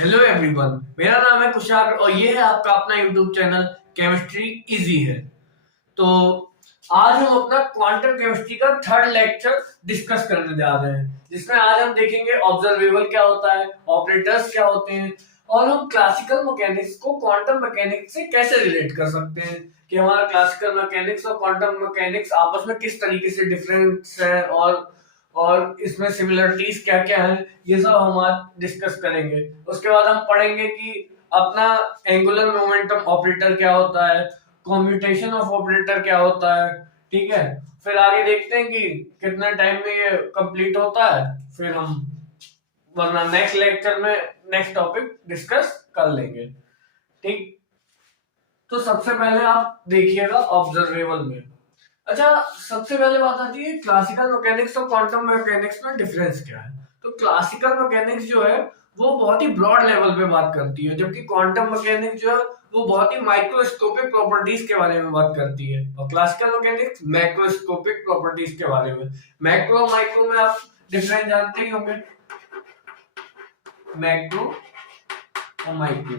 Hello everyone, मेरा नाम है कुशाग्र और ये है आपका अपना यूट्यूब चैनल केमिस्ट्री इजी है। तो आज हम अपना क्वांटम केमिस्ट्री का थर्ड लेक्चर डिस्कस करने जा रहे हैं, जिसमें आज हम देखेंगे ऑब्जर्वेबल क्या होता है, ऑपरेटर्स क्या होते हैं और हम क्लासिकल मैकेनिक्स को क्वांटम मैकेनिक्स से कैसे रिलेट कर सकते हैं कि हमारा क्लासिकल मैकेनिक्स और क्वांटम मैकेनिक्स आपस में किस तरीके से डिफरेंस है और इसमें सिमिलरिटीज क्या क्या है, ये सब हम आज डिस्कस करेंगे। उसके बाद हम पढ़ेंगे कि अपना एंगुलर मोमेंटम ऑपरेटर क्या होता है, कॉम्यूटेशन ऑफ ऑपरेटर क्या होता है, ठीक है। फिर आगे देखते हैं कि कितने टाइम में ये कंप्लीट होता है, फिर हम वरना नेक्स्ट लेक्चर में नेक्स्ट टॉपिक डिस्कस कर लेंगे, ठीक। तो सबसे पहले आप देखिएगा ऑब्जर्वेबल में। अच्छा, सबसे पहले बात आती है क्लासिकल मैकेनिक्स और क्वांटम मैकेनिक्स में डिफरेंस क्या है। तो क्लासिकल मैकेनिक्स जो है वो बहुत ही ब्रॉड लेवल पे बात करती है, जबकि क्वांटम मैकेनिक्स जो है वो बहुत ही माइक्रोस्कोपिक प्रॉपर्टीज के बारे में बात करती है और क्लासिकल मैकेनिक्स मैक्रोस्कोपिक प्रॉपर्टीज के बारे में। मैक्रो माइक्रो में आप डिफरेंस जानते ही होंगे, मैक्रो और माइक्रो।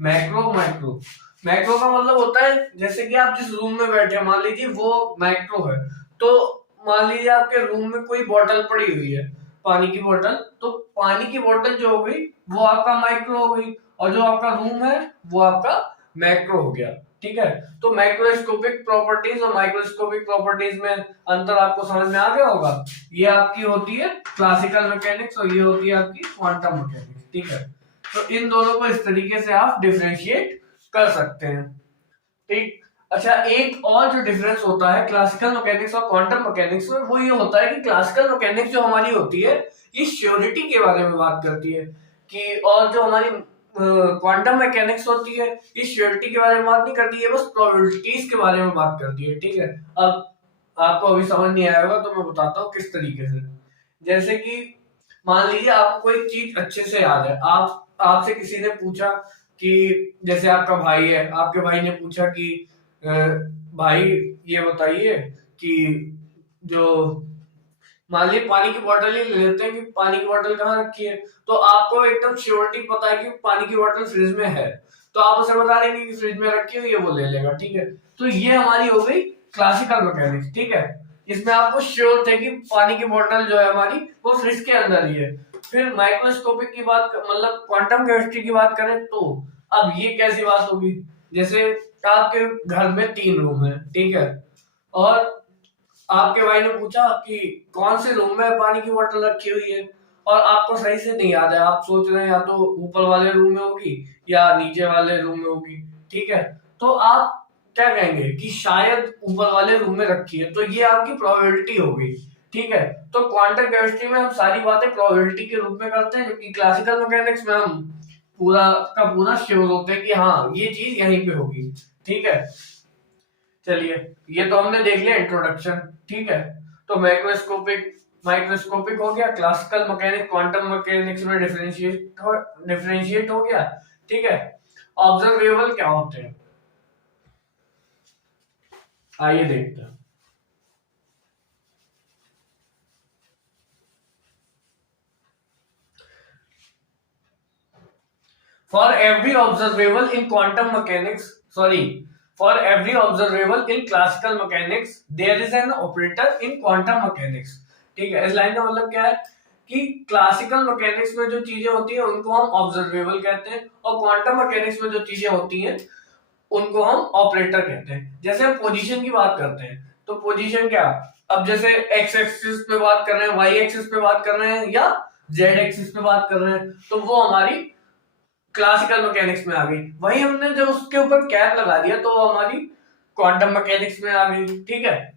मैक्रो माइक्रो मैक्रो का मतलब होता है जैसे कि आप जिस रूम में बैठे, मान लीजिए वो मैक्रो है। तो मान लीजिए आपके रूम में कोई बोतल पड़ी हुई है, पानी की बोतल, तो पानी की बोतल जो हो गई वो आपका माइक्रो हो गई और जो आपका रूम है वो आपका मैक्रो हो गया, ठीक है। तो माइक्रोस्कोपिक प्रॉपर्टीज और माइक्रोस्कोपिक प्रॉपर्टीज में अंतर आपको समझ में आ गया होगा। ये आपकी होती है क्लासिकल मैकेनिक्स और ये होती है आपकी क्वांटम मैकेनिक्स, ठीक है। तो इन दोनों को इस तरीके से आप डिफरेंशिएट कर सकते हैं, ठीक। अच्छा, एक और जो डिफरेंस होता है क्लासिकल मैकेनिक्स और क्वांटम मैकेनिक्स में, वो ये होता है कि क्लासिकल मैकेनिक्स जो हमारी होती है ये श्योरिटी के बारे में बात करती है कि, और जो हमारी क्वांटम मैकेनिक्स होती है ये श्योरिटी के बारे में बात नहीं करती है, बस प्रोबेबिलिटीज के बारे में बात करती है, ठीक है। अब आपको अभी समझ नहीं आया होगा तो मैं बताता हूँ किस तरीके से। जैसे कि मान लीजिए आपको कोई चीज अच्छे से याद है, आपसे किसी ने पूछा कि, जैसे आपका भाई है, आपके भाई ने पूछा कि भाई ये बताइए कि जो, मान लीजिए पानी की बोतल ही ले लेते हैं कि पानी की बोतल कहाँ रखी है, तो आपको एकदम श्योरिटी पता है कि पानी की बोतल फ्रिज में है, तो आप उसे बता देंगे कि फ्रिज में रखी हुई है, वो ले लेगा, ठीक है। तो ये हमारी हो गई क्लासिकल मैकेनिक्स, ठीक है। इसमें आपको श्योर थे कि पानी की बोतल जो है हमारी वो फ्रिज के अंदर ही है। फिर माइक्रोस्कोपिक की बात, मतलब क्वांटम केमिस्ट्री की बात करें तो अब ये कैसी बात होगी, जैसे आपके घर में 3 रूम है, ठीक है, और आपके भाई ने पूछा कि कौन से रूम में पानी की बोतल रखी हुई है, और आपको सही से नहीं याद है, आप सोच रहे हैं या तो ऊपर वाले रूम में होगी या नीचे वाले रूम में होगी, ठीक है। तो आप क्या कहेंगे कि शायद ऊपर वाले रूम में रखी है, तो ये आपकी प्रोबेबिलिटी हो गई, ठीक है। तो क्वांटम केमिस्ट्री में हम सारी बातें प्रोबेबिलिटी के रूप में करते हैं, जबकि क्लासिकल मैकेनिक्स में हम पूरा का पूरा श्योर होते हैं कि हाँ ये चीज यहीं पे होगी, ठीक है। चलिए, ये तो हमने देख लिया इंट्रोडक्शन, ठीक है। तो माइक्रोस्कोपिक हो गया, क्लासिकल मैकेनिक्स क्वांटम मैकेनिक्स में डिफरेंशिएट हो गया, ठीक है। ऑब्जर्वेबल क्या होते हैं, आइए देखते हैं। For every observable in quantum mechanics, for every observable in classical mechanics, there is an operator in quantum mechanics, ठीक है। इस लाइन का मतलब क्या है कि क्लासिकल मैकेनिक्स में जो चीजें होती हैं उनको हम ऑब्जर्वेबल कहते हैं, और क्वांटम मैकेनिक्स में जो चीजें होती हैं उनको हम ऑपरेटर कहते हैं। जैसे हम पोजीशन की बात करते हैं, तो पोजीशन क्या, अब जैसे एक्स एक्सिस पे बात कर रहे हैं, वाई एक्सिस पे बात कर रहे हैं या जेड एक्सिस पे बात कर रहे हैं, तो वो हमारी क्लासिकल मैकेनिक्स में आ गई। वही हमने जब उसके ऊपर कैप लगा दिया तो हमारी क्वांटम मैकेनिक्स में आ गई, ठीक है।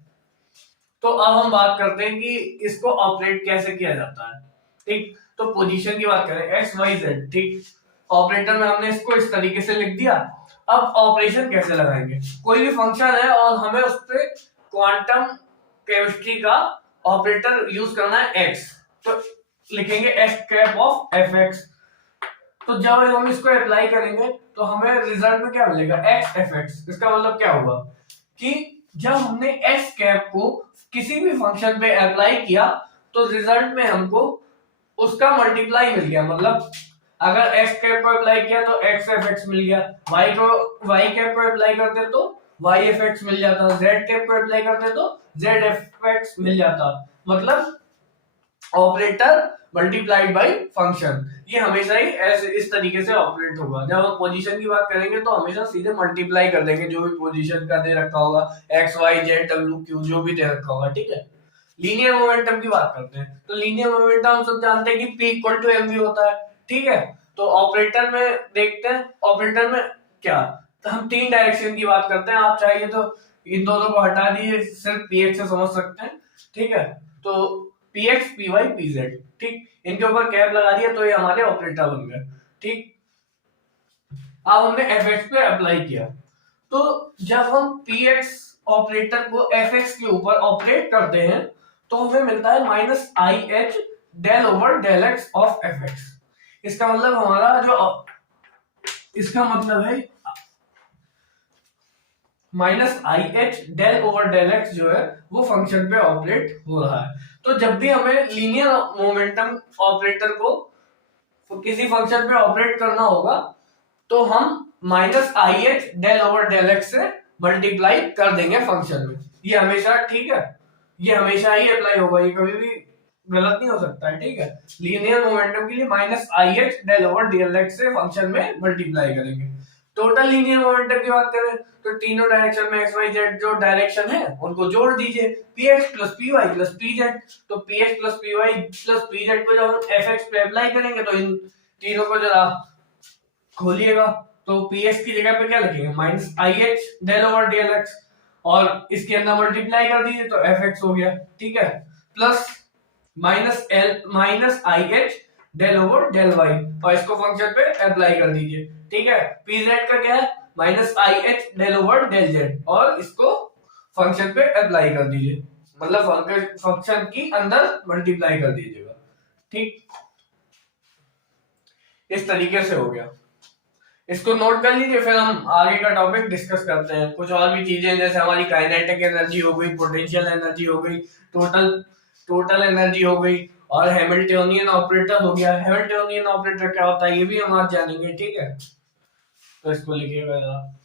तो अब हम बात करते हैं कि इसको ऑपरेट कैसे किया जाता है, ठीक। तो पोजीशन की बात करें, एक्स वाई जेड, ठीक। ऑपरेटर में हमने इसको इस तरीके से लिख दिया। अब ऑपरेशन कैसे लगाएंगे, कोई भी फंक्शन है और हमें उस पर क्वांटम केमिस्ट्री का ऑपरेटर यूज करना है एक्स, तो लिखेंगे x cap of f x. तो जब हम इसको अप्लाई करेंगे तो हमें रिजल्ट में क्या मिलेगा, एक्स एफ एक्स। इसका मतलब क्या होगा कि जब हमने एक्स कैप को किसी भी फंक्शन पे अप्लाई किया तो रिजल्ट में हमको उसका मल्टीप्लाई मिल गया, मतलब अगर एक्स कैप को अप्लाई किया तो एक्स एफ एक्स मिल गया, वाई कैप को अप्लाई करते तो वाई एफ एक्स मिल जाता, जेड कैप को अप्लाई करते तो जेड एफ एक्स मिल जाता। मतलब ऑपरेटर मल्टीप्लाइड बाय फंक्शन, ये हमेशा ही ऐसे इस तरीके से ऑपरेट होगा। जब हम पोजीशन की बात करेंगे तो हमेशा सीधे मल्टीप्लाई कर देंगे जो भी पोजीशन का दे रखा होगा, एक्स वाई जेड डब्ल्यू क्यू जो भी दे रखा होगा, ठीक है। लीनियर मोमेंटम की बात करते हैं तो लीनियर मोमेंटम हम सब जानते हैं कि P इक्वल टू mv होता है, ठीक है। तो ऑपरेटर में देखते हैं, ऑपरेटर में क्या, तो हम तीन डायरेक्शन की बात करते हैं। आप चाहिए तो इन दोनों को हटा दिए, सिर्फ px से समझ सकते हैं, ठीक है। तो px py pz, ठीक, इनके ऊपर कैप लगा दिया तो ये हमारे ऑपरेटर बन गए, ठीक। अब हमने fx पे अप्लाई किया, तो जब हम px ऑपरेटर को fx के ऊपर ऑपरेट करते हैं तो हमें मिलता है minus i h del over del x of f x. इसका मतलब हमारा जो इसका मतलब है minus i h del over del x जो है वो फंक्शन पे ऑपरेट हो रहा है। तो जब भी हमें लीनियर मोमेंटम ऑपरेटर को किसी फंक्शन पे ऑपरेट करना होगा तो हम minus i h del over del x से मल्टीप्लाई कर देंगे फंक्शन में। ये हमेशा, ठीक है, ये हमेशा ही अप्लाई होगा, ये कभी भी गलत नहीं हो सकता है, ठीक है। लीनियर मोमेंटम के लिए minus i h del over del x से फंक्शन में मल्टीप्लाई करेंगे। टोटल लीनियर मोमेंटम की बात करें तो तीनों डायरेक्शन में एक्स वाई जेड जो डायरेक्शन है उनको जोड़ दीजिए, px plus py plus pz। तो px plus py plus pz को जब हम fx पे अप्लाई करेंगे तो इन तीनों को जरा खोलिएगा, तो px की जगह पे क्या लिखेंगे, minus i h del over del x, और इसके अंदर मल्टीप्लाई कर दीजिए तो एफ एक्स हो गया, ठीक है, plus minus i h del over del y, और इसको फंक्शन पे अप्लाई कर दीजिए, ठीक है। पी जेड का क्या है, minus i h del over del z, और इसको फंक्शन पे अप्लाई कर दीजिए, मतलब फंक्शन की अंदर मल्टीप्लाई कर दीजिएगा, ठीक। इस तरीके से हो गया, इसको नोट कर लीजिए, फिर हम आगे का टॉपिक डिस्कस करते हैं। कुछ और भी चीजें जैसे हमारी काइनेटिक एनर्जी हो गई, पोटेंशियल एनर्जी हो गई, टोटल एनर्जी हो गई, और हैमिल्टनियन ऑपरेटर हो गया। हैमिल्टनियन ऑपरेटर क्या होता है ये भी हम आज जानेंगे, ठीक है। तो इसको लिखिएगा जरा।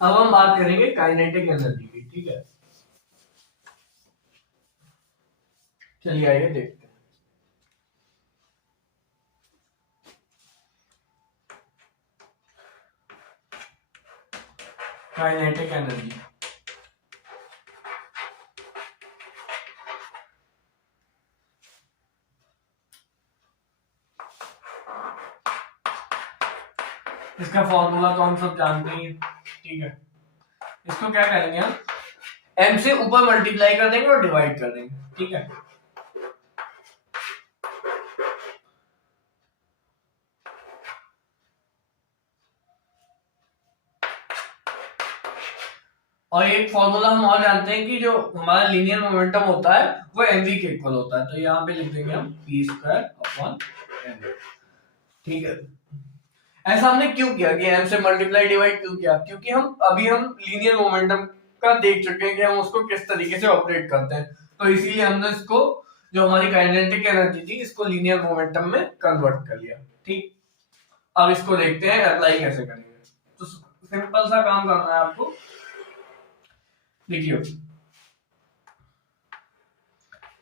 अब हम बात करेंगे काइनेटिक एनर्जी की, ठीक है। चलिए आइए देखते हैं। काइनेटिक एनर्जी, इसका फॉर्मूला तो हम सब जानते ही, ठीक है। इसको क्या करेंगे हम, m से ऊपर मल्टीप्लाई कर देंगे और डिवाइड कर देंगे, ठीक है। और एक फॉर्मूला हम और जानते हैं कि जो हमारा लीनियर मोमेंटम होता है वो mv के इक्वल होता है, तो यहाँ पे लिख देंगे हम p स्क्वायर अपॉन mv, ठीक है। ऐसा हमने क्यों किया कि m से मल्टीप्लाई डिवाइड क्यों किया, क्योंकि हम लीनियर मोमेंटम का देख चुके हैं कि हम उसको किस तरीके से ऑपरेट करते हैं, तो इसीलिए हमने इसको जो हमारी काइनेटिक एनर्जी थी इसको लीनियर मोमेंटम में कन्वर्ट कर लिया, ठीक। अब इसको देखते हैं अप्लाई कैसे करेंगे। तो सिंपल सा काम करना है आपको, देखिए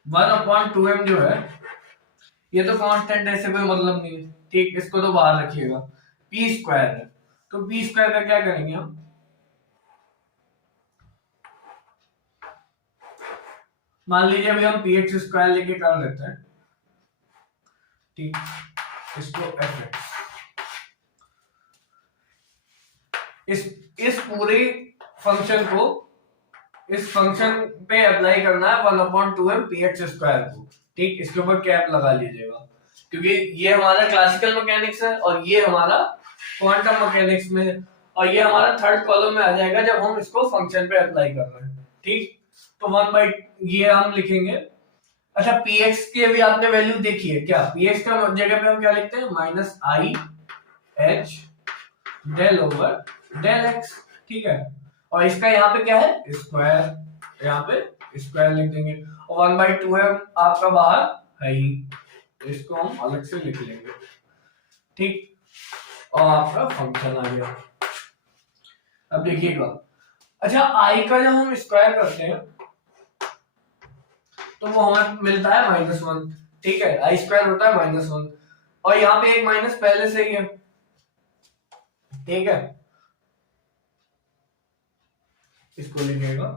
1/2m जो है ये तो कांस्टेंट है, इससे कोई मतलब नहीं है, ठीक। इसको तो बाहर रखिएगा, पी स्क्वायर है, तो पी स्क्वायर का क्या करेंगे हम, मान लीजिए अभी हम पी एक्स स्क्वायर लेके कर लेते हैं, ठीक। इसको एफ एक्स, इस पूरे फंक्शन को इस फंक्शन पे अप्लाई करना है 1/2m px स्क्वायर को। ठीक, इसके ऊपर कैप लगा लीजिएगा, क्योंकि ये हमारा क्लासिकल मैकेनिक्स है और ये हमारा क्वांटम मैकेनिक्स में है, और ये हमारा थर्ड कॉलम में आ जाएगा जब हम इसको फंक्शन पे अप्लाई कर रहे हैं। ठीक, तो 1 बाई ये हम लिखेंगे। अच्छा, px की अभी आपने वैल्यू देखी है क्या? px का जगह पे हम क्या लिखते हैं? Minus i h del over del x. ठीक है, और इसका यहाँ पे क्या है? स्क्वायर, यहाँ पे स्क्वायर लिख देंगे, और 1/2 है आपका बाहर है ही, इसको हम अलग से लिख लेंगे। ठीक, और आपका फंक्शन आ गया। अब देखिएगा, अच्छा आई का जब हम स्क्वायर करते हैं तो वो हमें मिलता है -1। ठीक है, आई स्क्वायर होता है -1, और यहाँ पे एक माइनस पहले से ही है। ठीक है, इसको लिखिएगा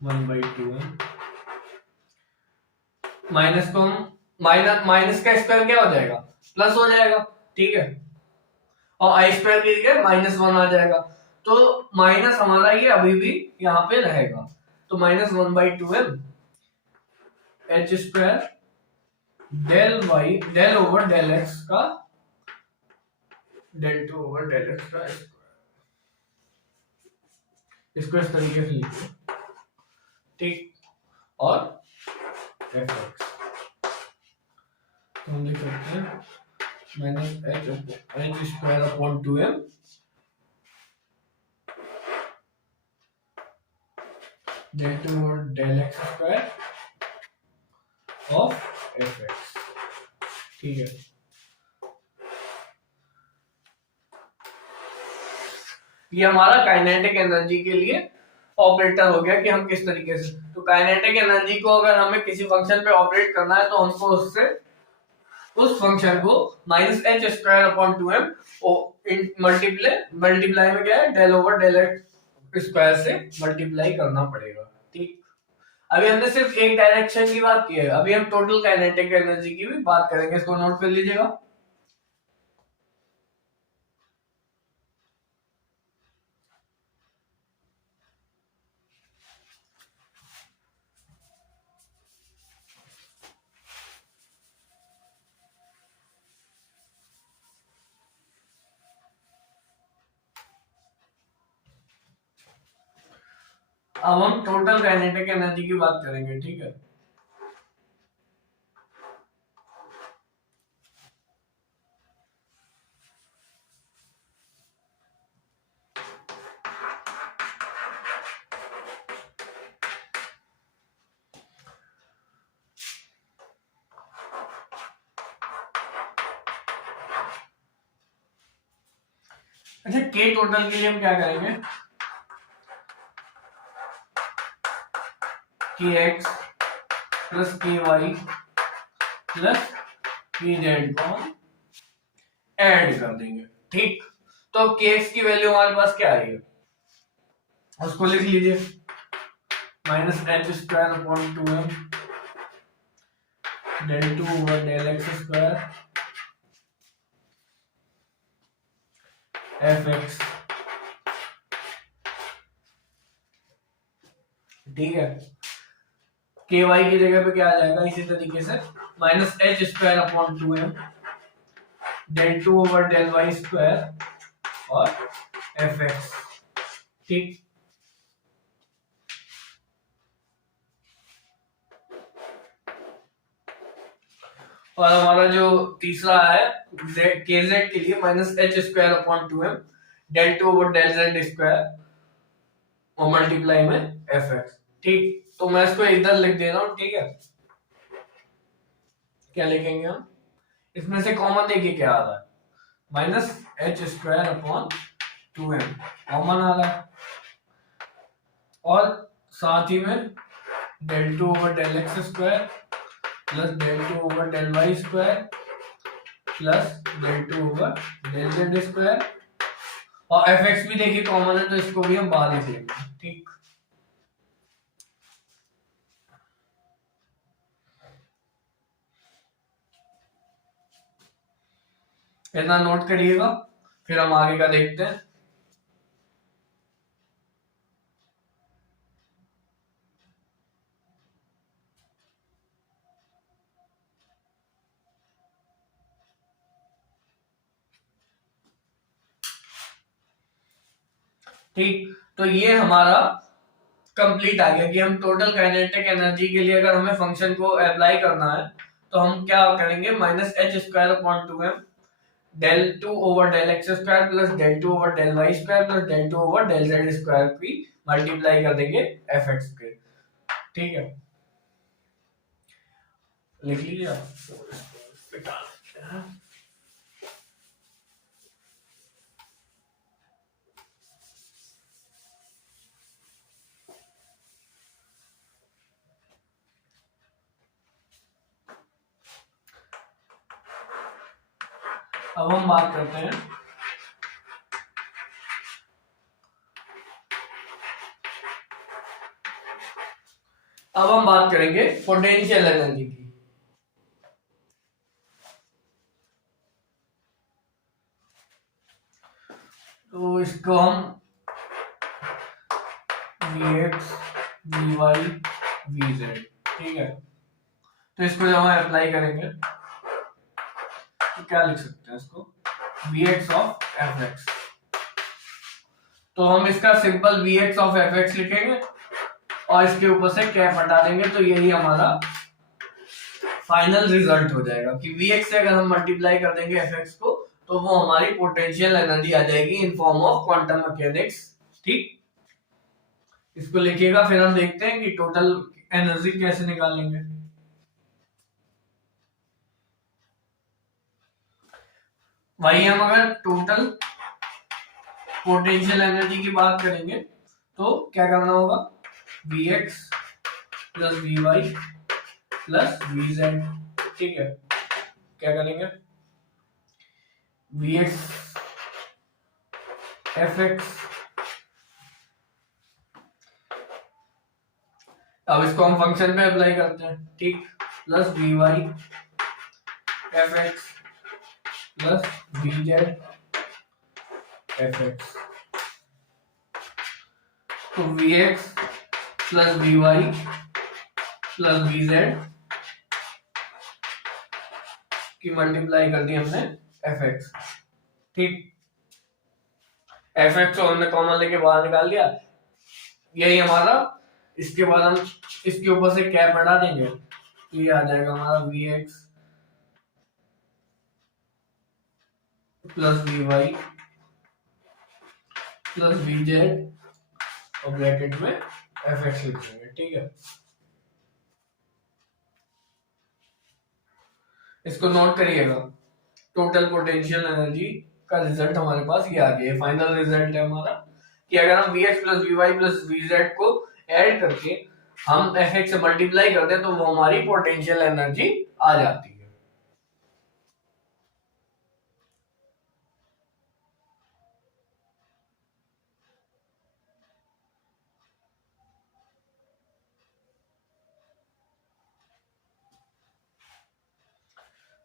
1/2m माइनस को हम माइनस का स्क्वायर क्या हो जाएगा? प्लस हो जाएगा। ठीक है, और आई स्क्वायर की जगह -1 आ जाएगा, तो माइनस हमारा ये अभी भी यहाँ पे रहेगा, तो -1/2m h square del y del over del x का डेल 2 ओवर डेल एक्स का स्क्वायर। इसको इस तरीके से लिखिए। ठीक, और एफ एक्स तो हम लिख सकते हैं -h square upon 2m del 2 over del x square of f x. ठीक है, ये हमारा काइनेटिक एनर्जी के लिए ऑपरेटर हो गया कि हम किस तरीके से, तो काइनेटिक एनर्जी को अगर हमें किसी फंक्शन पे ऑपरेट करना है तो हमको उससे उस फंक्शन को -h square upon 2m multiply में क्या है? Del over del x square से मल्टीप्लाई करना पड़ेगा। ठीक, अभी हमने सिर्फ एक डायरेक्शन की बात की है, अभी हम टोटल काइनेटिक एनर्जी की भी बात करेंगे, इसको नोट कर लीजिएगा। अब हम टोटल काइनेटिक एनर्जी की बात करेंगे। ठीक है, अच्छा के टोटल के लिए हम क्या करेंगे? के एक्स प्लस के वाई प्लस के जेड को हम ऐड कर देंगे। ठीक, तो के एक्स की वैल्यू हमारे पास क्या आ रही है? उसको लिख लीजिए -h square upon 2m del 2 over del x square f x. ठीक है, के वाई की जगह पे क्या आ जाएगा? इसी तरीके से -h square upon 2m del 2 over del y square और एफ एक्स। ठीक, और हमारा जो तीसरा है के जेड के लिए -h square upon 2m del 2 over del z square और मल्टीप्लाई में एफ एक्स। ठीक, तो मैं इसको इधर लिख दे रहा हूं। ठीक है, क्या लिखेंगे हम? इसमें से कॉमन देखिए क्या आ रहा है? -h square upon 2m common आ रहा है, और साथ ही में del 2 over del x square plus del 2 over del y square plus del 2 over del z square, और एफ एक्स भी देखिए कॉमन है, तो इसको भी हम बाहर लिख लेंगे। ठीक, इतना नोट करिएगा, फिर हम आगे का देखते हैं। ठीक, तो ये हमारा कंप्लीट आ गया कि हम टोटल काइनेटिक एनर्जी के लिए अगर हमें फंक्शन को अप्लाई करना है तो हम क्या करेंगे, minus h square upon 2m del 2 over del x square plus del 2 over del y square plus del 2 over del z square की मल्टीप्लाई कर देंगे एफ एक्स के। ठीक है, लिख लीजिए आप। अब हम बात करते हैं अब हम बात करेंगे पोटेंशियल एनर्जी की। तो इसको हम Vx, Vy, Vz, ठीक है, तो इसको जब हम अप्लाई करेंगे तो क्या लिख सकते हैं इसको, Vx ऑफ Fx। तो हम इसका सिंपल Vx ऑफ Fx लिखेंगे और इसके ऊपर से कैप हटा देंगे, तो यही हमारा फाइनल रिजल्ट हो जाएगा कि Vx से अगर हम मल्टीप्लाई कर देंगे Fx को तो वो हमारी पोटेंशियल एनर्जी आ जाएगी in form of quantum mechanics. ठीक, इसको लिखिएगा, फिर हम देखते हैं कि टोटल एनर्जी कैसे निकालेंगे। वही हम अगर टोटल पोटेंशियल एनर्जी की बात करेंगे तो क्या करना होगा, Vx plus Vy plus Vz। ठीक है, क्या करेंगे, Vx Fx, अब इसको हम फंक्शन पे अप्लाई करते हैं, ठीक, plus Vy Fx plus Vz Fx। तो Vx plus Vy plus Vz की मल्टीप्लाई कर दी हमने Fx। ठीक, Fx को हमने कॉमन लेके बाहर निकाल दिया, यही हमारा, इसके बाद हम इसके ऊपर से कैप हटा देंगे तो ये आ जाएगा हमारा Vx plus Vy plus Vz और ब्रैकेट में Fx लिख देंगे। ठीक है, इसको नोट करिएगा, टोटल पोटेंशियल एनर्जी का रिजल्ट हमारे पास ये आ गया, फाइनल रिजल्ट है हमारा कि अगर हम Vx plus Vy plus Vz को ऐड करके हम Fx से मल्टीप्लाई करते हैं तो वो हमारी पोटेंशियल एनर्जी आ जाती है।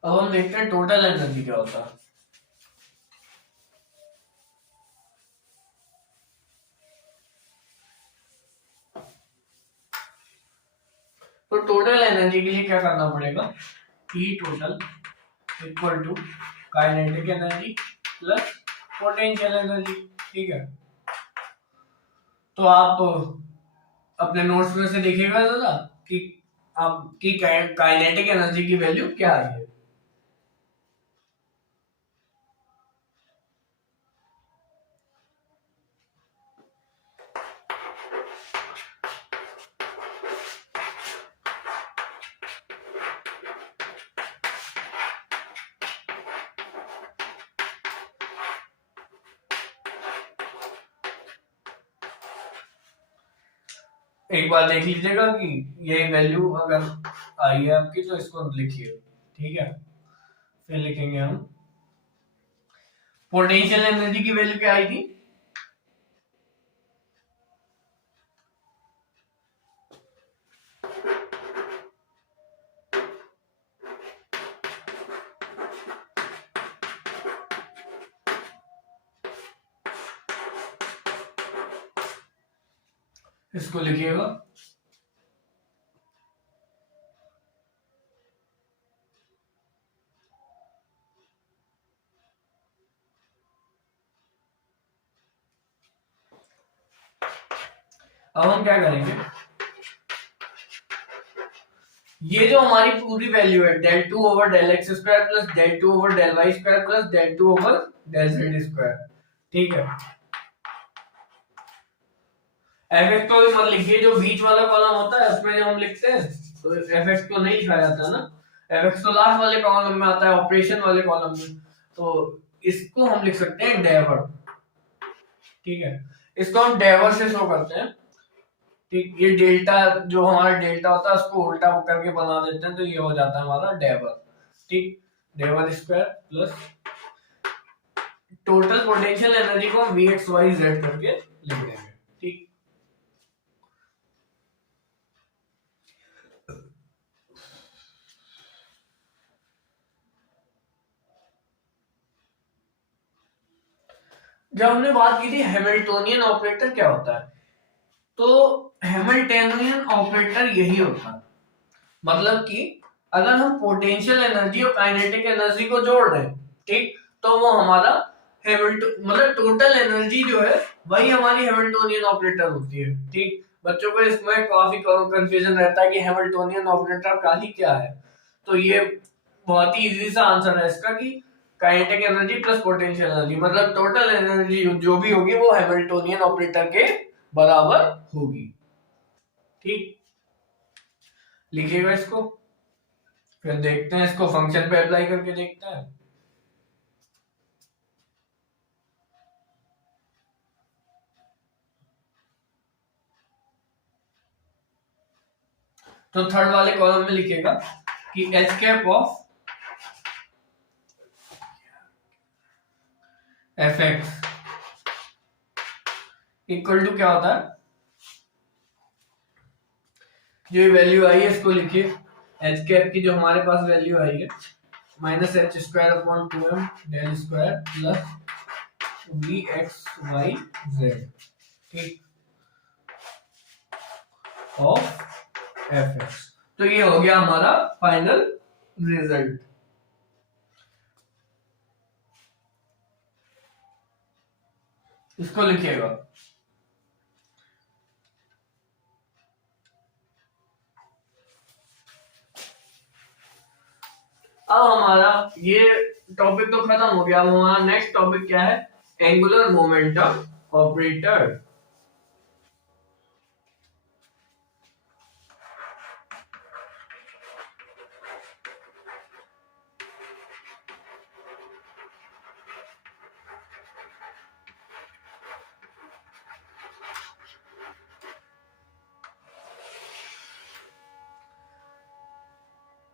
अब हम देखते हैं टोटल एनर्जी क्या होता है। तो टोटल एनर्जी के लिए क्या करना पड़ेगा, E total equal to kinetic energy plus potential energy. ठीक है, तो आप अपने नोट्स में से देखिएगा जरा कि आपकी काइनेटिक एनर्जी की वैल्यू क्या आई है। एक बार देख लीजिएगा कि ये वैल्यू अगर आई है आपकी तो इसको लिखिए। ठीक है, फिर लिखेंगे हम पोटेंशियल एनर्जी की वैल्यू क्या आई थी, इसको लिखिएगा, अब हम क्या करेंगे, ये जो हमारी पूरी वैल्यू है del two over del x square plus del two over del y square plus del two over del z square, ठीक है। एफ एक्स को भी मत लिखिए, जो बीच वाला कॉलम होता है उसमें जो हम लिखते हैं तो एफ एक्स को नहीं लिखा जाता ना, एफ एक्स तो लास्ट वाले कॉलम में आता है, ऑपरेशन वाले कॉलम में, तो इसको हम लिख सकते हैं डेवर, ठीक है। इसको हम डेवर से शो करते हैं, ठीक। ये डेल्टा जो हमारा डेल्टा होता है उसको उल्टा करके बना देते हैं, तो ये हो जाता है हमारा डेवर, ठीक। डेवर square plus total potential energy को वी एक्स वाई जेड करके लिख देंगे, ठीक। जब हमने बात की थी हैमिल्टोनियन ऑपरेटर क्या होता है, तो हैमिल्टोनियन ऑपरेटर यही होता है, मतलब कि अगर हम पोटेंशियल एनर्जी और काइनेटिक एनर्जी को जोड़ दें, ठीक, तो वो हमारा हैमिल्टन मतलब टोटल एनर्जी जो है वही हमारी हैमिल्टोनियन ऑपरेटर होती है, ठीक। बच्चों को इसमें काफी कंफ्यूजन रहता है कि हैमिल्टोनियन ऑपरेटर का ही क्या है, तो ये बहुत ही इजी सा आंसर है इसका कि kinetic energy plus potential energy, मतलब टोटल एनर्जी जो भी होगी वो हैमिल्टोनियन ऑपरेटर के बराबर होगी, ठीक। लिखिएगा इसको, फिर देखते हैं इसको फंक्शन पे अप्लाई करके देखते हैं। तो थर्ड वाले कॉलम में लिखिएगा कि h cap of f x equal to क्या होता है, जो वैल्यू आई है इसको लिखिए, एच कैप की जो हमारे पास वैल्यू आई है minus h square upon two m del square plus v x y z, ठीक, ऑफ एफ एक्स। तो ये हो गया हमारा फाइनल रिजल्ट। इसको लिखिएगा, अब हमारा ये टॉपिक तो खत्म हो गया, अब हमारा नेक्स्ट टॉपिक क्या है, एंगुलर मोमेंटम ऑपरेटर।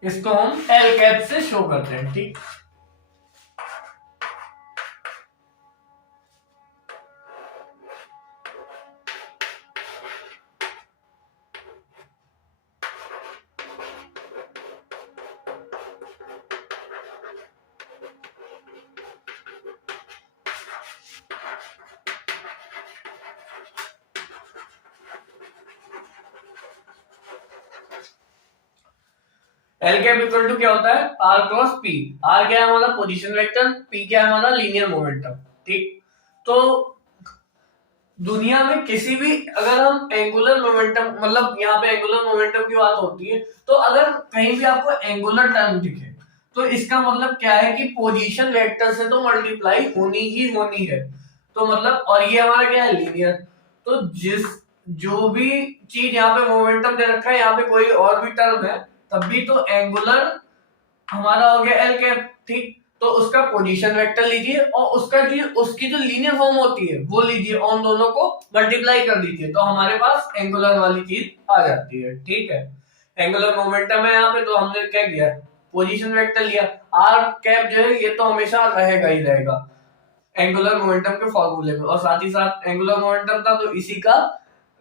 इसको हम एल कैप से शो करते हैं, ठीक। एल कैप इक्वल टू क्या होता है, आर क्रॉस पी। आर क्या है हमारा पोजीशन वेक्टर, पी क्या है हमारा लीनियर मोमेंटम, ठीक। तो दुनिया में किसी भी अगर हम एंगुलर मोमेंटम मतलब यहाँ पे एंगुलर मोमेंटम की बात होती है, तो अगर कहीं भी आपको एंगुलर टर्म दिखे तो इसका मतलब क्या है कि पोजीशन वेक्टर से तो मल्टीप्लाई होनी ही होनी है, तो मतलब और ये हमारा क्या है लीनियर, तो जिस जो भी चीज यहाँ पे मोमेंटम दे रखा है यहाँ पे कोई और भी टर्म है तब भी तो एंगुलर हमारा हो गया एल कैप, ठीक। तो उसका पोजीशन वेक्टर लीजिए और उसका जो उसकी जो लीनियर फॉर्म होती है वो लीजिए और उन दोनों को मल्टीप्लाई कर दीजिए, तो हमारे पास एंगुलर वाली चीज आ जाती है, ठीक है। एंगुलर मोमेंटम है यहाँ पे, तो हमने क्या किया, पोजीशन वेक्टर लिया। आर कैप जो है ये तो हमेशा रहेगा ही रहेगा एंगुलर मोमेंटम के फॉर्मूले में, और साथ ही साथ एंगुलर मोमेंटम था तो इसी का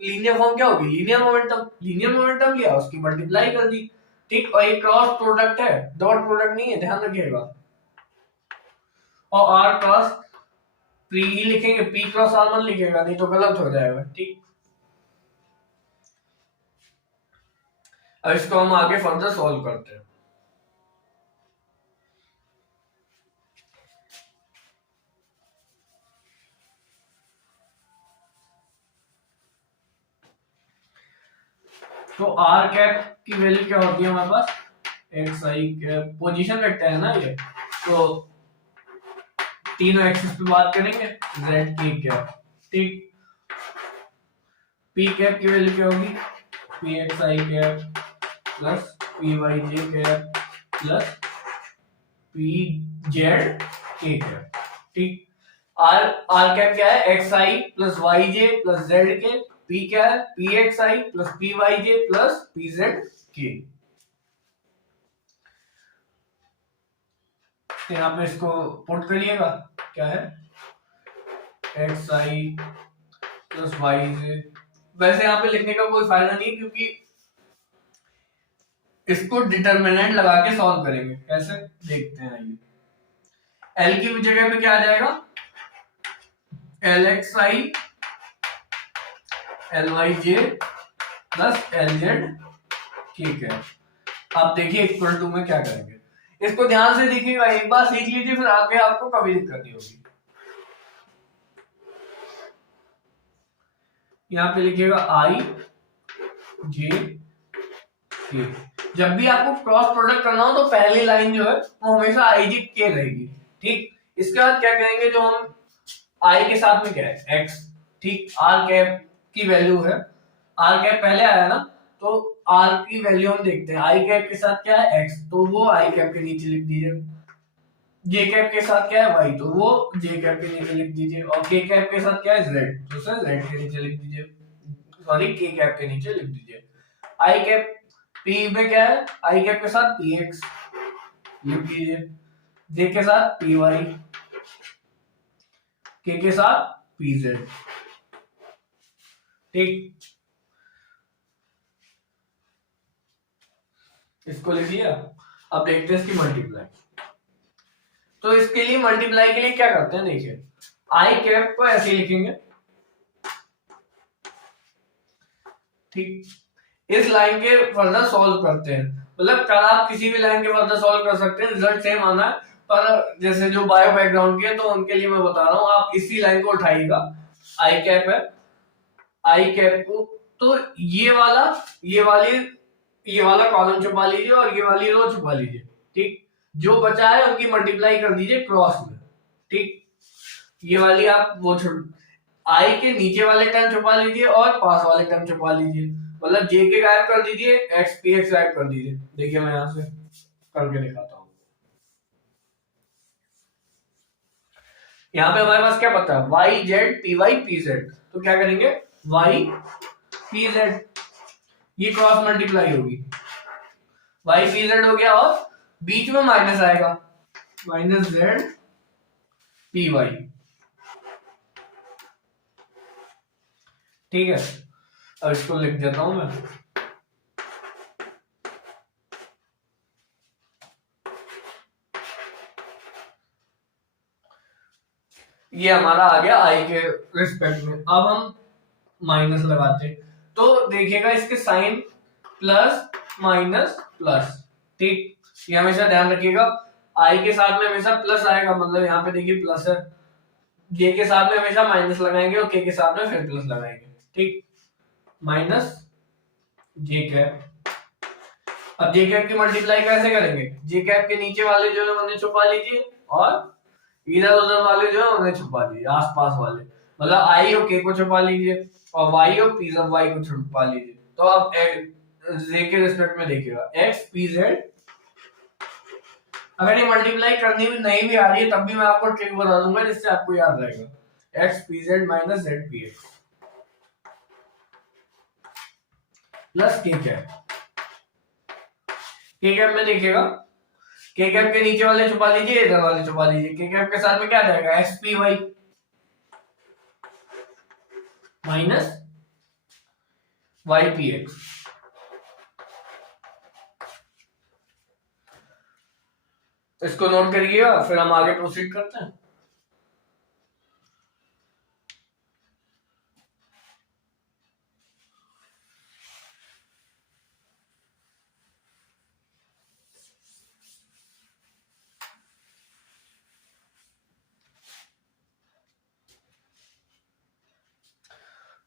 लीनियर फॉर्म क्या होगी, लीनियर मोमेंटम लिया उसकी मल्टीप्लाई कर दी, ठीक। और ये क्रॉस प्रोडक्ट है, डॉट प्रोडक्ट नहीं है, ध्यान रखिएगा। और आर क्रॉस पी ही लिखेंगे, पी क्रॉस आर मत लिखेगा नहीं तो गलत हो जाएगा, ठीक। अब इसको हम आगे फर्दर सॉल्व करते हैं। तो आर कैप की वैल्यू क्या होती है हमारे पास, एक्स आई कैप पोजीशन वेक्टर है ना ये, तो तीनों एक्सिस पे बात करेंगे, जेड के कैप, ठीक। पी कैप की वैल्यू क्या होगी, पी एक्स आई कैप प्लस पी वाई जे कैप प्लस पी जेड के कैप, ठीक। आर आर कैप क्या है, एक्स आई plus Y j plus Z के, पी क्या है, पी एक्स आई plus P Y j plus P Z के। तो यहाँ पे इसको पुट करिएगा, क्या है, एक्स आई प्लस वाई जे। वैसे यहाँ पे लिखने का कोई फायदा नहीं, क्योंकि इसको डिटर्मिनेंट लगा के सॉल्व करेंगे, कैसे देखते हैं आइए। एल की जगह पे क्या आ जाएगा, l x i l y j plus l z, ठीक है। आप देखिए इक्वल टू में क्या करेंगे, इसको ध्यान से देखिएगा, एक बार सीख लीजिए, फिर आगे आपको कभी दिक्कत नहीं होगी। यहाँ पे लिखिएगा आई जे के। जब भी आपको क्रॉस प्रोडक्ट करना हो तो पहली लाइन जो है वो हमेशा आई जे के रहेगी, ठीक। इसके बाद क्या करेंगे, जो हम आई के साथ में क्या है, एक्स, ठीक। आर कैप की वैल्यू है, आर कैप पहले आया ना, तो आर की वैल्यू हम देखते हैं, आई कैप के साथ क्या है, एक्स, तो वो आई कैप के नीचे लिख दीजिए। जे कैप के साथ क्या है, वाई, तो वो जे कैप के नीचे लिख दीजिए। और के कैप के साथ क्या है, जेड, तो सर जेड के नीचे लिख दीजिए, सॉरी के कैप के नीचे लिख दीजिए। आई कैप पी में क्या है, आई कैप के साथ पी एक्स लिख दीजिए, जे के साथ पी वाई, के साथ पी जेड, ठीक। इसको लिख लिया। अब देखते हैं इसकी मल्टीप्लाई। तो इसके लिए मल्टीप्लाई के लिए क्या करते हैं, देखिए आई कैप को ऐसे लिखेंगे, ठीक। इस लाइन के फर्दर सॉल्व करते हैं, मतलब कल आप किसी भी लाइन के फर्दर सॉल्व कर सकते हैं, रिजल्ट सेम आना है। पर जैसे जो बायो बैकग्राउंड के, तो उनके लिए मैं बता रहा हूँ, आप इसी लाइन को उठाइएगा, आई कैप है, आई कैप को, तो ये वाला कॉलम छुपा लीजिए और ये वाली रो छुपा लीजिए, ठीक। जो बचा है उनकी मल्टीप्लाई कर दीजिए क्रॉस में, ठीक। ये वाली आप वो आई के नीचे वाले टर्म छुपा लीजिए और पास वाले टर्म छुपा लीजिए, मतलब जे के गायब कर दीजिए, एक्स पी एक्स गायब कर दीजिए। देखिए मैं यहां से करके दिखाता हूँ। यहाँ पे हमारे पास क्या पता है, y z p y p z, तो क्या करेंगे, वाई पी जेड, ये क्रॉस मल्टीप्लाई होगी, वाई पी जेड हो गया, और बीच में माइनस आएगा, माइनस जेड पी वाई, ठीक है। अब इसको लिख देता हूं मैं, ये हमारा आ गया आई के रिस्पेक्ट में। अब हम माइनस लगाते, तो देखिएगा इसके साइन प्लस माइनस प्लस, ठीक। ये हमेशा ध्यान रखिएगा, आई के साथ में हमेशा प्लस आएगा, मतलब यहाँ पे देखिए प्लस है, जे के साथ में हमेशा माइनस लगाएंगे और के साथ में फिर प्लस लगाएंगे, ठीक। माइनस जे कैप। अब जे कैप की मल्टीप्लाई कैसे करेंगे, जे कैप के नीचे वाले जो है उन्हें छुपा लीजिए और इधर उधर वाले जो है उन्हें छुपा लीजिए, आसपास वाले, मतलब आई और के को छुपा लीजिए और वाई और पी जेड वाई को छुपा लीजिए। तो अब जे के रिस्पेक्ट में देखिएगा, एक्स पी जेड। अगर ये मल्टीप्लाई करनी भी नहीं भी आ रही है तब भी मैं आपको ट्रिक बता दूंगा जिससे आपको याद रहेगा, x p z minus z p x plus के कैप। के कैप में देखिएगा, के कैप के नीचे वाले छुपा लीजिए, इधर वाले छुपा लीजिए, के कैप के साथ में क्या आ जाएगा, x p y minus y p x. इसको नोट करिएगा, फिर हम आगे प्रोसीड करते हैं।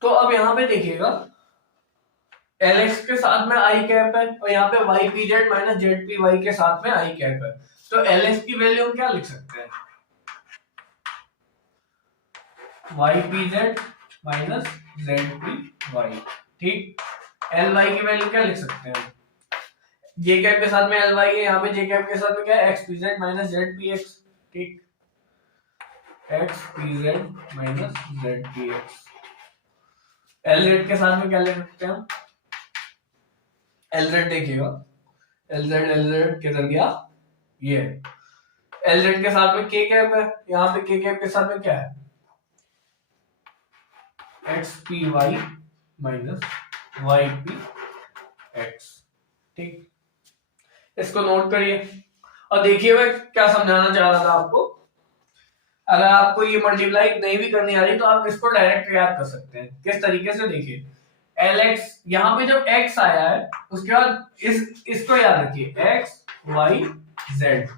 तो अब यहां पे देखिएगा, एल एक्स के साथ में आई कैप है और यहाँ पे y p z minus z p y के साथ में आई कैप है, तो एल एक्स की वैल्यू हम क्या लिख सकते हैं, y p z minus z p y. ठीक, एल वाई की वैल्यू क्या लिख सकते हैं, जे कैप के साथ में एल वाई है, यहाँ पे जे कैप के साथ में क्या है, x p z minus z p x. ठीक, x p z minus z p x. L z के साथ में क्या लिख सकते हैं हम, एल जेड देखिएगा, एल जेड किधर गया, ये एल जेड के साथ में के कैप है, यहाँ पे के कैप के साथ में क्या है, x p y minus y p x. ठीक, इसको नोट करिए और देखिए मैं क्या समझाना चाह रहा था आपको। अगर आपको ये मल्टीप्लाई नहीं भी करनी आ रही तो आप इसको डायरेक्ट याद कर सकते हैं। किस तरीके से, देखिए एल एक्स, यहाँ पे जब एक्स आया है उसके बाद इसको याद रखिए, एक्स वाई जेड।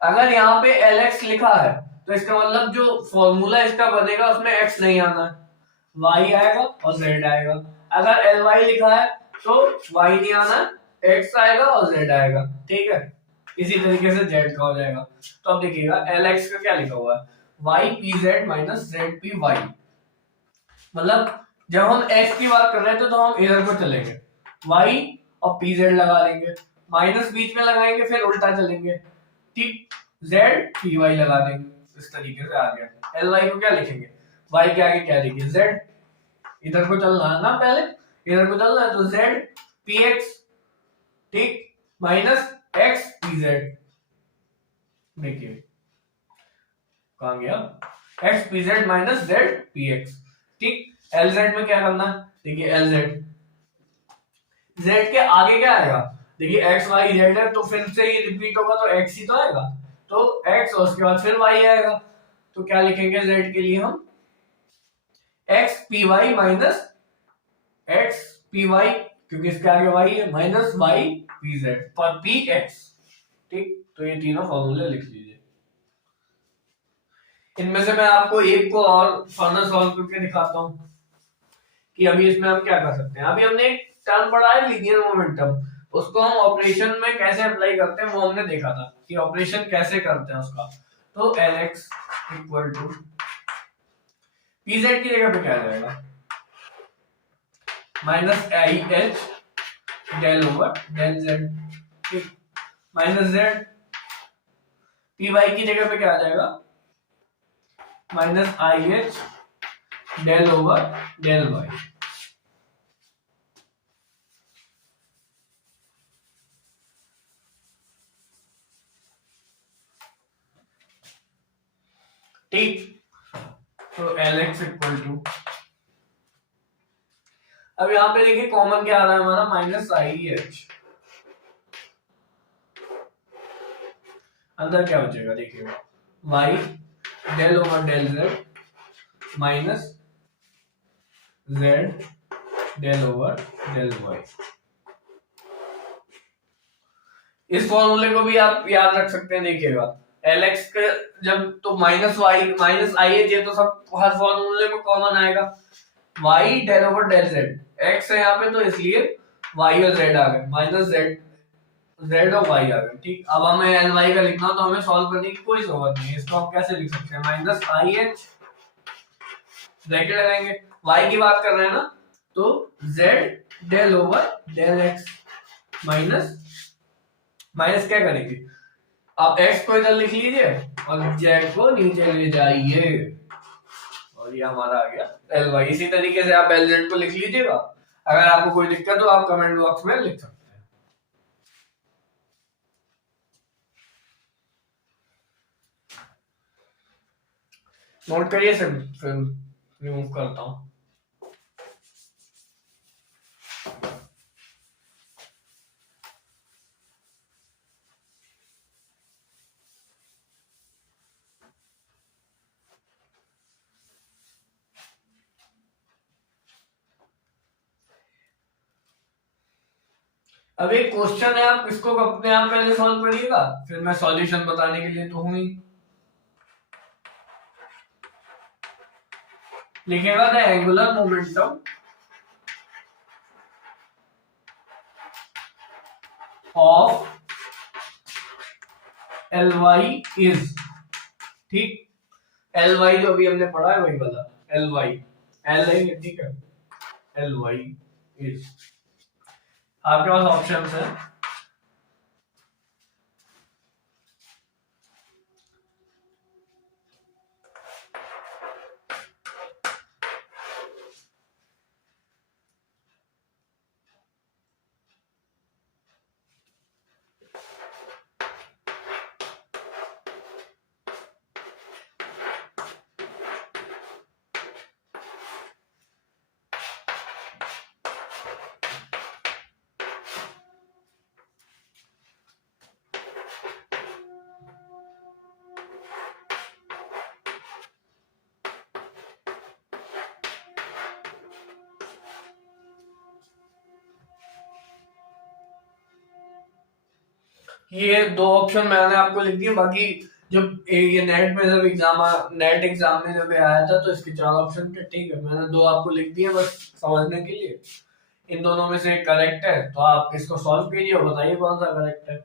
अगर यहाँ पे एल एक्स लिखा है तो इसका मतलब जो फॉर्मूला इसका बनेगा उसमें एक्स नहीं आना है, वाई आएगा और जेड आएगा। अगर एल वाई लिखा है तो वाई नहीं आना है, एक्स आएगा और जेड आएगा। ठीक है, इसी तरीके से जेड का हो जाएगा। तो अब देखिएगा एल एक्स का क्या लिखा हुआ है, y p z minus z p y. मतलब जब हम एक्स की बात कर रहे हैं तो हम इधर को चलेंगे, वाई और पी जेड लगा लेंगे, माइनस बीच में लगाएंगे, फिर उल्टा चलेंगे। ठीक, जेड पी वाई लगा देंगे, इस तरीके से आ गया। एल वाई को क्या लिखेंगे, वाई के आगे क्या लिखेंगे, जेड, इधर को चलना है ना, पहले इधर को चलना है तो जेड पी एक्स। ठीक, माइनस एक्स पी जेड। देखिए कहां गया, x p z minus z p x. ठीक, एल जेड में क्या करना है, देखिए एल जेड, जेड के आगे क्या आएगा, देखिए एक्स वाई जेड है तो फिर से ये रिपीट होगा तो एक्स ही तो आएगा, तो एक्स और उसके बाद फिर वाई आएगा। तो क्या लिखेंगे जेड के लिए हम, x p y minus x p y, क्योंकि इसके आगे वाई है, माइनस वाई पी जेड पर पी एक्स। ठीक, तो ये तीनों फॉर्मूले लिख लीजिए। इनमें से मैं आपको एक को और फर्दर सॉल्व करके दिखाता हूं कि अभी इसमें हम क्या कर सकते हैं। अभी हमने एक टर्म पढ़ा है लीनियर मोमेंटम, उसको हम ऑपरेशन में कैसे अप्लाई करते हैं वो हमने देखा था कि ऑपरेशन कैसे करते हैं उसका। तो l x equal to p z की जगह पे क्या आ जाएगा, minus i h del over del z. ठीक, माइनस जेड, पी वाई की जगह पे क्या आ जाएगा, minus i h del over del y. ठीक, तो एल एक्स इक्वल टू, अब यहां पे देखिए कॉमन क्या आ रहा है हमारा, माइनस आई एच, अंदर क्या बचेगा देखिएगा, y del over del z minus z del over del y. इस फॉर्मूले को भी आप याद रख सकते हैं। देखिएगा एल एक्स के जब तो minus y minus i h, ये तो सब हर फॉर्मूले में कॉमन आएगा, y del over del z, x है यहाँ पे तो इसलिए वाई और जेड आ गए, माइनस जेड जेड और वाई आ गए। ठीक, अब हमें एल वाई का लिखना तो हमें सॉल्व करने की कोई जरूरत नहीं है। इसको हम कैसे लिख सकते हैं, माइनस आई एच, ब्रैकेट लगाएंगे, वाई की बात कर रहे हैं ना, तो z del over del x minus minus क्या करेंगे, आप एक्स को इधर लिख लीजिए और जेड को नीचे ले जाइए और ये हमारा आ गया एल वाई। इसी तरीके से आप एल जेड को लिख लीजिएगा। अगर आपको कोई दिक्कत हो आप कमेंट बॉक्स में लिख सकते हैं। नोट करिए सर, फिर रिमूव करता हूं। अब एक क्वेश्चन है, आप इसको अपने आप पहले सॉल्व करिएगा, फिर मैं सॉल्यूशन बताने के लिए तो हूं ही। लिखेगा the angular momentum of l y is, ठीक, एल वाई जो अभी हमने पढ़ा है वही वाला एल वाई, एल लेंगे, ठीक है, एल वाई इज, आपके पास ऑप्शन है। ये दो ऑप्शन मैंने आपको लिख दिए, बाकी जब ये नेट में जब नेट एग्जाम में जब आया था तो इसके चार ऑप्शन थे, ठीक है, मैंने दो आपको लिख दिए बस समझने के लिए। इन दोनों में से करेक्ट है तो आप इसको सॉल्व कीजिए और बताइए कौन सा करेक्ट है।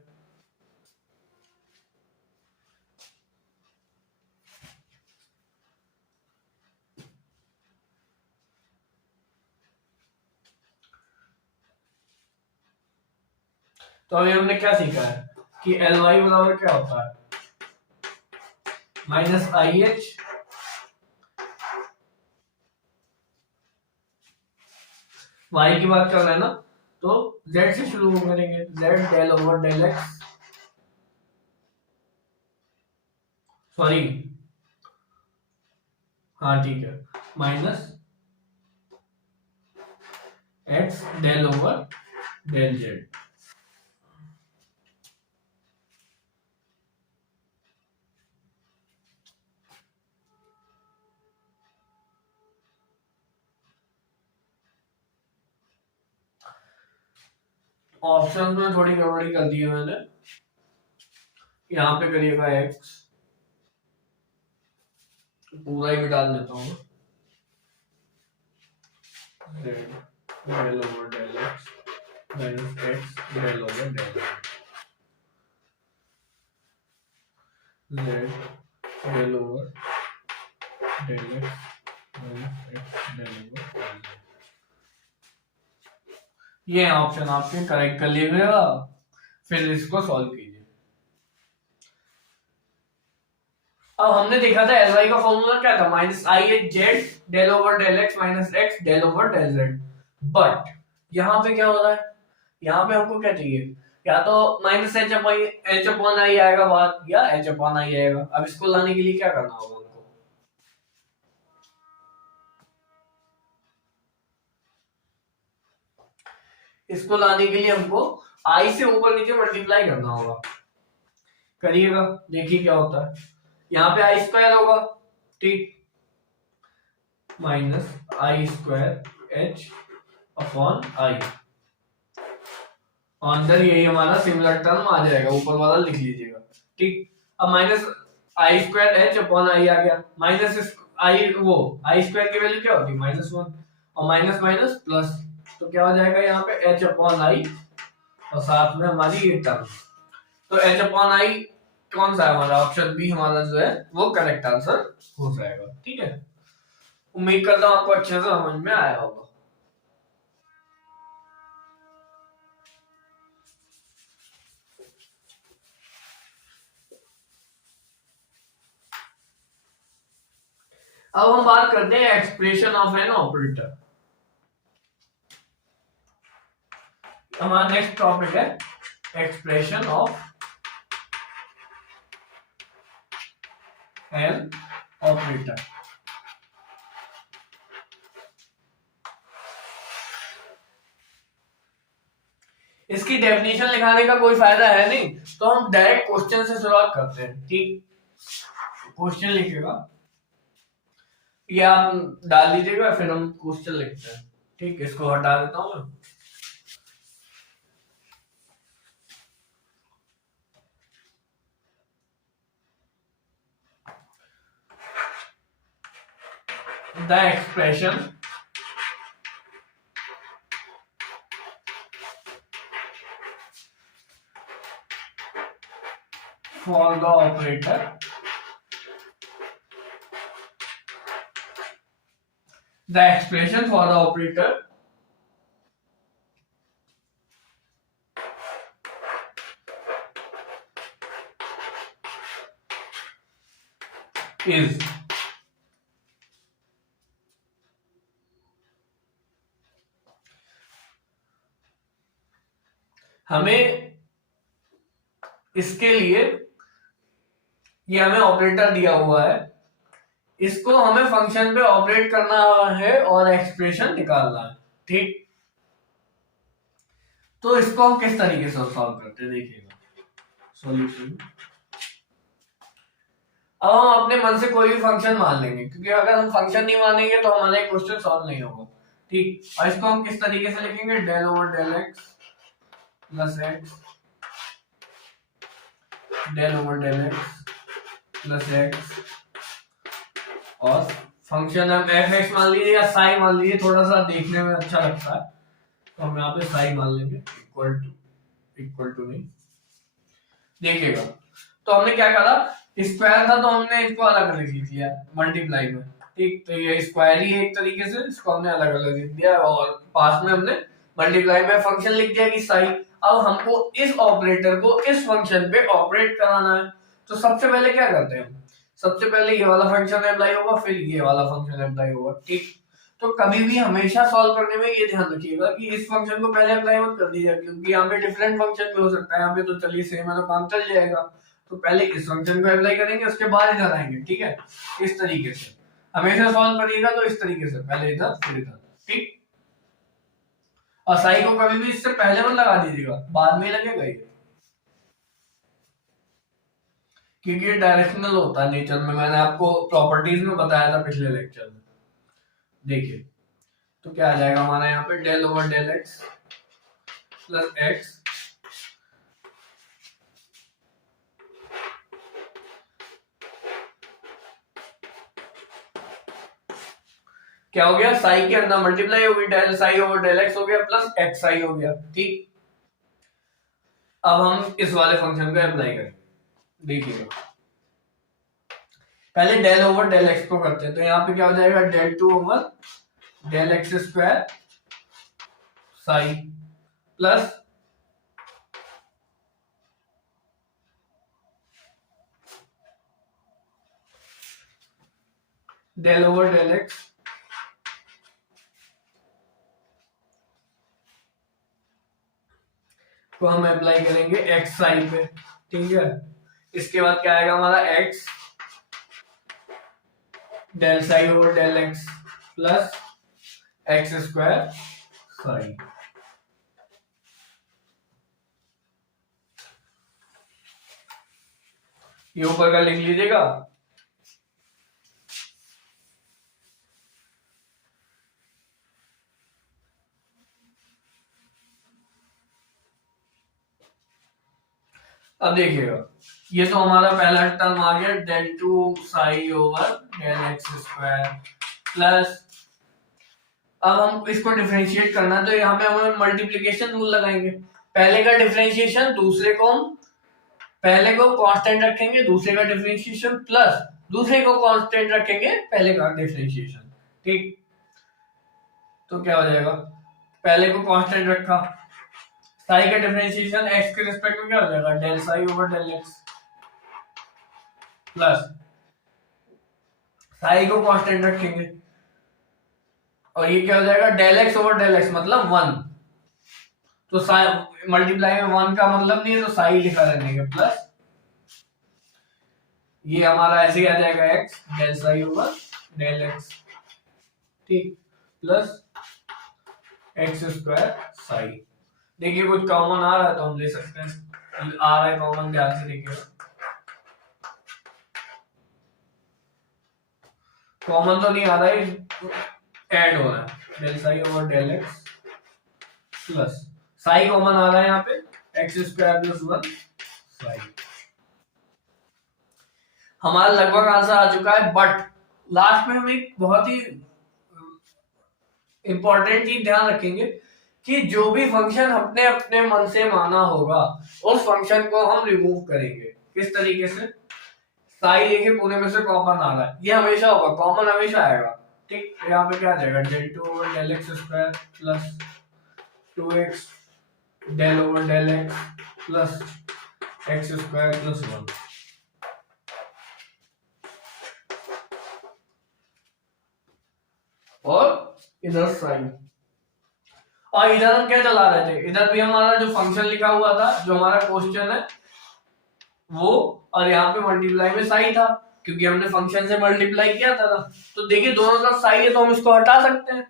तो अभी हमने क्या सीखा है कि एल वाई बराबर क्या होता है, माइनस आई एच वाई की बात कर रहे हैं ना, तो जेड से शुरू करेंगे, Z del over del X, sorry हाँ ठीक है, minus x del over del Z. Option में थोड़ी गड़बड़ी कर दी है मैंने, यहाँ पे करिएगा एक्स, पूरा ही मिटा देता हूँ, z del over del x minus x del over del z del over del x minus x del over del z. ये ऑप्शन आपके करेक्ट कर लीजिएगा, फिर इसको सॉल्व कीजिए। अब हमने देखा था एल वाई का फॉर्मूला क्या था, minus i h z del over del x minus x del over del z. But यहाँ पे क्या हो रहा है, यहाँ पे हमको क्या चाहिए, या तो माइनस एच अपॉन आई आएगा बाहर या एच अपॉन आई आएगा। अब इसको लाने के लिए क्या करना होगा हमको, इसको लाने के लिए हमको आई से ऊपर नीचे मल्टीप्लाई करना होगा, करिएगा देखिए क्या होता है। यहाँ पे आई स्क्वायर होगा, ठीक, minus I square h upon आई, अंदर यही हमारा सिमिलर टर्म आ जाएगा, ऊपर वाला लिख लीजिएगा, ठीक। अब minus I square h upon I आ गया, माइनस आई, वो आई स्क्वायर की वैल्यू क्या होती है -1, और माइनस माइनस प्लस, तो क्या हो जाएगा यहाँ पे एच अपॉन आई, और साथ में हमारी ये टर्म, तो एच अपॉन आई कौन सा है हमारा, ऑप्शन बी हमारा जो है वो करेक्ट आंसर हो जाएगा, ठीक है। उम्मीद करता हूँ आपको अच्छे से समझ में आया होगा। अब हम बात करते हैं एक्सप्रेशन ऑफ एन ऑपरेटर। हमारा नेक्स्ट टॉपिक है एक्सप्रेशन ऑफ एन ऑपरेटर। इसकी डेफिनेशन लिखाने का कोई फायदा है नहीं, तो हम डायरेक्ट क्वेश्चन से शुरुआत करते हैं, ठीक। क्वेश्चन लिखेगा या आप डाल दीजिएगा, फिर हम क्वेश्चन लिखते हैं, ठीक। इसको हटा देता हूं मैं। The expression for the operator, the expression for the operator is हमें इसके लिए ये हमें ऑपरेटर दिया हुआ है, इसको हमें फंक्शन पे ऑपरेट करना है और एक्सप्रेशन निकालना है, ठीक। तो इसको हम किस तरीके से सॉल्व करते हैं देखिएगा सॉल्यूशन। अब हम अपने मन से कोई भी फंक्शन मान लेंगे, क्योंकि अगर हम फंक्शन नहीं मानेंगे तो हमारा क्वेश्चन सॉल्व नहीं होगा, ठीक। और इसको हम किस तरीके से लिखेंगे, del over del x plus x, del over del x plus x, और फंक्शन हम एफ एक्स मान लीजिए या साई मान लीजिए, थोड़ा सा देखने में अच्छा लगता है तो हम यहाँ पे साई मान लेंगे, इक्वल टू नहीं। देखिएगा तो हमने क्या करा, स्क्वायर था तो हमने इसको अलग लिख दिया मल्टीप्लाई में, ठीक। तो ये स्क्वायर ही एक तरीके से, इसको हमने अलग अलग लिख दिया और पास में हमने मल्टीप्लाई में फंक्शन लिख दिया कि साई। अब हमको इस ऑपरेटर को इस फंक्शन पे ऑपरेट कराना है, तो सबसे पहले क्या करते हैं, सबसे पहले ये वाला फंक्शन अप्लाई होगा, फिर ये वाला फंक्शन अप्लाई होगा, ठीक। तो कभी भी हमेशा सॉल्व करने में ये ध्यान रखिएगा कि इस फंक्शन को पहले अप्लाई मत कर दीजिए, क्योंकि यहाँ पे डिफरेंट फंक्शन भी हो सकता है, यहाँ पे तो चलिए सेम है तो काम चल जाएगा। तो पहले इस फंक्शन को अप्लाई करेंगे, उसके बाद इधर आएंगे, ठीक है। इस तरीके से हमेशा सॉल्व करिएगा, तो इस तरीके से पहले इधर फिर इधर, ठीक। और साई को कभी भी इससे पहले मत लगा दीजिएगा, बाद में लगेगा ये, क्योंकि ये डायरेक्शनल होता है नेचर में, मैंने आपको प्रॉपर्टीज में बताया था पिछले लेक्चर में। देखिए तो क्या आ जाएगा हमारा यहाँ पे, del over del x plus x क्या हो गया, साई के अंदर मल्टीप्लाई होगी, del psi over del x हो गया प्लस एक्स साई हो गया, ठीक। अब हम इस वाले फंक्शन को अप्लाई करें, देखिएगा पहले डेल ओवर डेल एक्स को करते हैं, तो यहाँ पे क्या हो जाएगा, del two over del x square psi plus del over del x को हम अप्लाई करेंगे एक्स साई पे, ठीक है। इसके बाद क्या आएगा हमारा, x del psi over del x plus x square psi. ये ऊपर का लिख लीजिएगा, अब देखिएगा ये तो हमारा पहला टर्म आ गया, del two psi over del x square plus, अब हम इसको डिफरेंशिएट करना है तो यहाँ पे हम मल्टीप्लिकेशन रूल लगाएंगे, पहले का डिफरेंशिएशन दूसरे को हम पहले को कांस्टेंट रखेंगे, दूसरे का डिफरेंशिएशन प्लस दूसरे को कांस्टेंट रखेंगे, पहले का डिफरेंशिएशन, ठीक। तो क्या हो जाएगा, पहले को कांस्टेंट रखा, साई का डिफरेंशिएशन एक्स के रिस्पेक्ट में क्या हो जाएगा, del psi over del x plus psi को कांस्टेंट रखेंगे और ये क्या हो जाएगा, del x over del x मतलब 1, तो साई मल्टीप्लाई में 1 का मतलब नहीं है तो साई लिखा रहने का प्लस ये हमारा ऐसे ही आ जाएगा x del psi over del x, ठीक, प्लस एक्स स्क्वायर साई। देखिए कुछ कॉमन आ रहा है तो हम ले सकते हैं, आ रहा है कॉमन, ध्यान से देखिए, कॉमन तो नहीं आ रहा है, ऐड हो रहा है, del psi over del x plus psi common आ रहा है यहाँ पे, एक्स स्क्वायर प्लस 1 साई। हमारा लगभग आंसर आ चुका है, बट लास्ट में हम एक बहुत ही इंपॉर्टेंट चीज ध्यान रखेंगे कि जो भी फंक्शन अपने अपने मन से माना होगा उस फंक्शन को हम रिमूव करेंगे, किस तरीके से, साई लेके पूरे में से कॉमन आ रहा है, ये हमेशा होगा, कॉमन हमेशा आएगा। ठीक, यहाँ पे क्या आ जाएगा, del two over del x square plus 2x del over del x plus x square plus 1। और इधर साइन, और इधर हम क्या चला रहे थे, इधर भी हमारा जो फंक्शन लिखा हुआ था, जो हमारा क्वेश्चन है वो, और यहाँ पे मल्टीप्लाई में साई था, क्योंकि हमने फंक्शन से मल्टीप्लाई किया था ना। तो देखिए दोनों तरफ साई है, तो हम इसको हटा सकते हैं,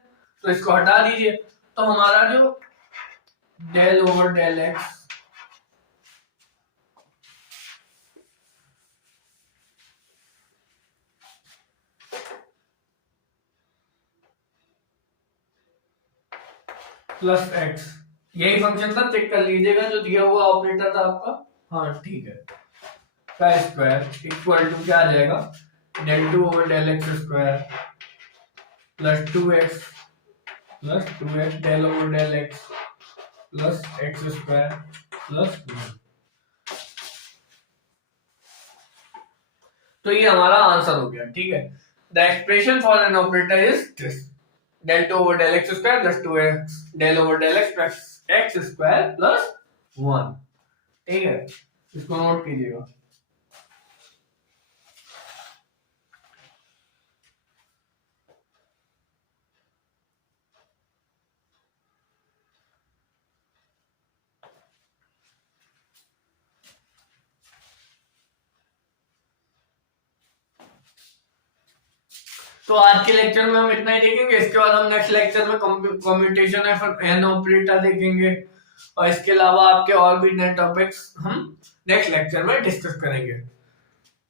तो इसको हटा दीजिए, तो हमारा जो del over del x plus x, यही फंक्शन था, चेक कर लीजिएगा जो दिया हुआ ऑपरेटर था आपका। हाँ ठीक है, का स्क्वायर इक्वल टू क्या आ जाएगा, del two over del x square plus 2x del over del x plus x square plus 1। तो ये हमारा आंसर हो गया। ठीक है, the expression for an operator is this, del two over del x square plus 2x del over del x plus x square plus 1। ठीक है, इसको नोट कीजिएगा। तो आज के लेक्चर में हम इतना ही देखेंगे, इसके बाद हम नेक्स्ट लेक्चर में कम्प्यूटेशन ऑफ एन ऑपरेटर देखेंगे, और इसके अलावा आपके और भी नए टॉपिक्स हम नेक्स्ट लेक्चर में डिस्कस करेंगे।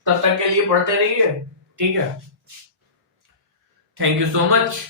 तब तक के लिए पढ़ते रहिए। ठीक है, थैंक यू सो मच।